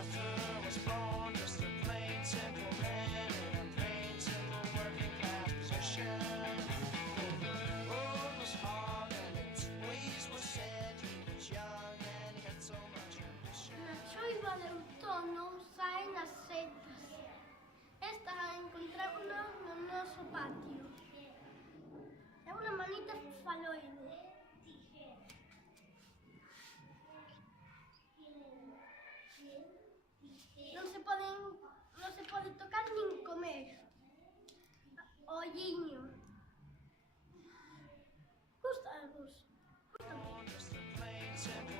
Arthur was born just a plain simple man in a plain simple working class position. The road was hard and its ways were sad. He was young and he had so much ambition. Na choiva de outono saen as setas. Esta encontrámola no noso patio. É unha manita faloide. Non se pode tocar nin comer. Olliño. Gústalvos? Just a plain simple